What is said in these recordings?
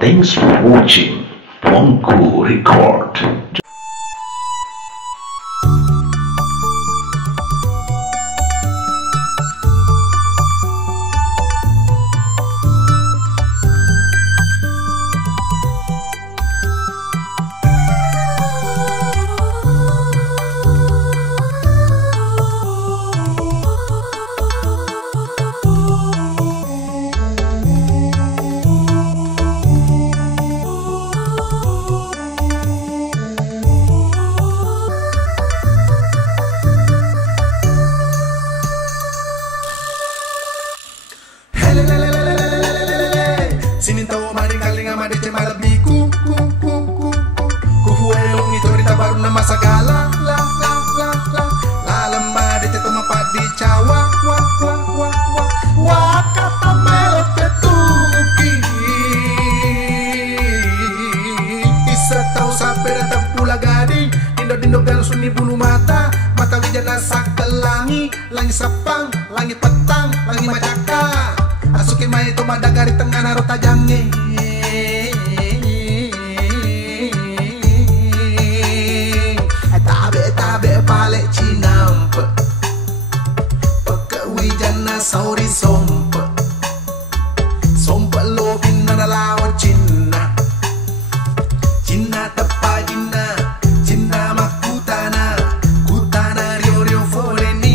Thanks for watching Tuanku Record. Sinin tahu mari kali ngamade cemala biku ku huelong itu rita baru nama sagala la lemade te toma padi cawa wa kata melot tetuki isa tahu sampai datang pula gadi dindo galu suni bulu mata wijana sakelangi langit sapang langit petang langit macaka asuki mai to madagari tengah naro tajange tabe pale cinampe peke wijana sauri sompe lovin na lawa cinna tepa cinna makutana rio fore ni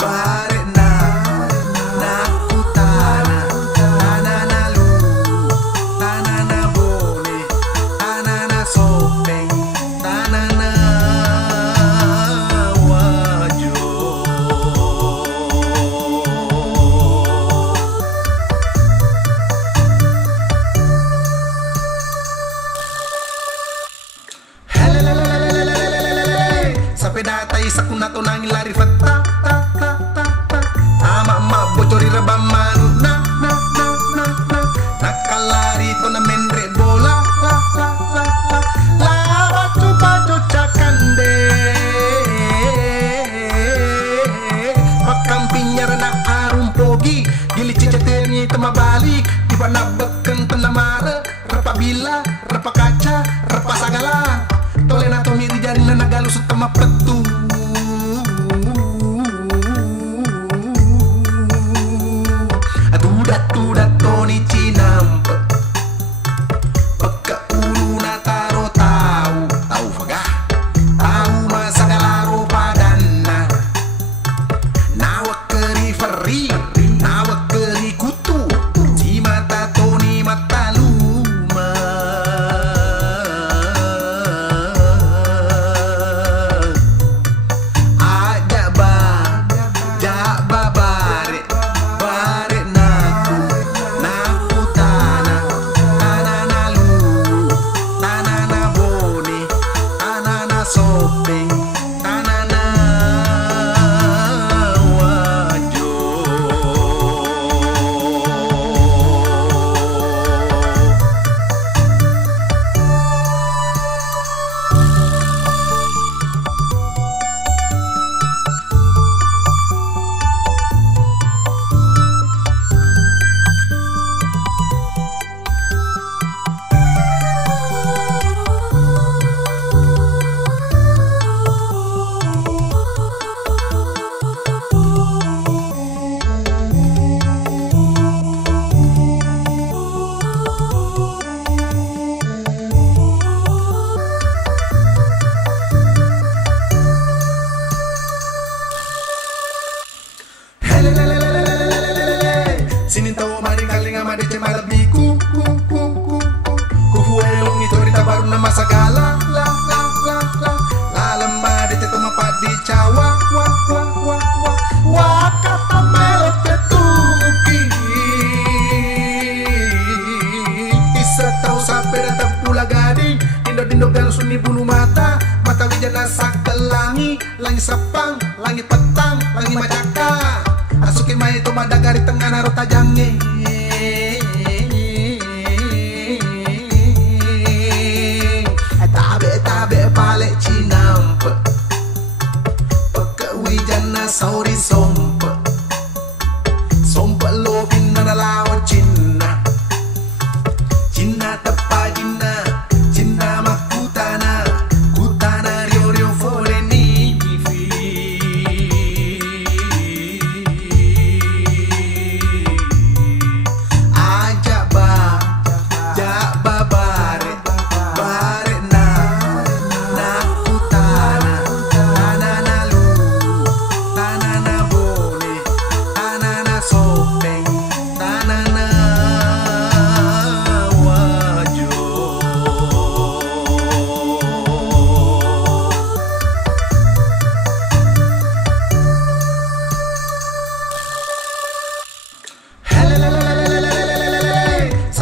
bare na kutana tanana lu tanana bone tanana sope tanana wajo sampai data isak na to nangin lari fata ama bocori rebam manu nakalari to na menre bola lawa coba cakande makampinya rena arum pogi gili ciceternya itu mabalik tiba nabeken tenamara repa bila repa kaca repa sagala tole na to miri jari na nagalu sutama petu tudat toni cinampe peka ulu na taro tahu fagah tahu masagalaro padanna nawa keri feri nawa keri kutu si mata toni mata luma bare naku tanana lu tanana bone tanana sope tanana wajo sinin tahu mari kali ngamade cemala biku ku huelong itu rita baru nama sagala la lemade te toma padi cawa wa kata melot tetuki isa tahu sampai datang pula gadi dindo galu suni bulu mata wijana sakelangi langit sapang langit petang langit macaka asuki mai to madagari tengah naro tajange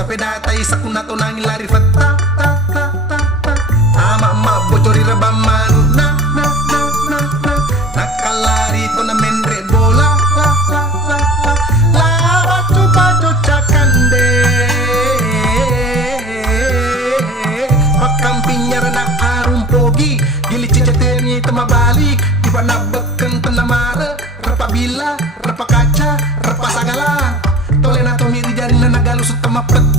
sampai datai sakuna to nangin lari fata ta ta ta ta ama bocori rebam manu na nakalari to na menre bola la bacu cakande pakampinyar na arum pogi gili cicaternya itu mabalik tiba nabeken tenamara repa bila repa kaca repa sagala tole na to miri jari na nagalusut temapet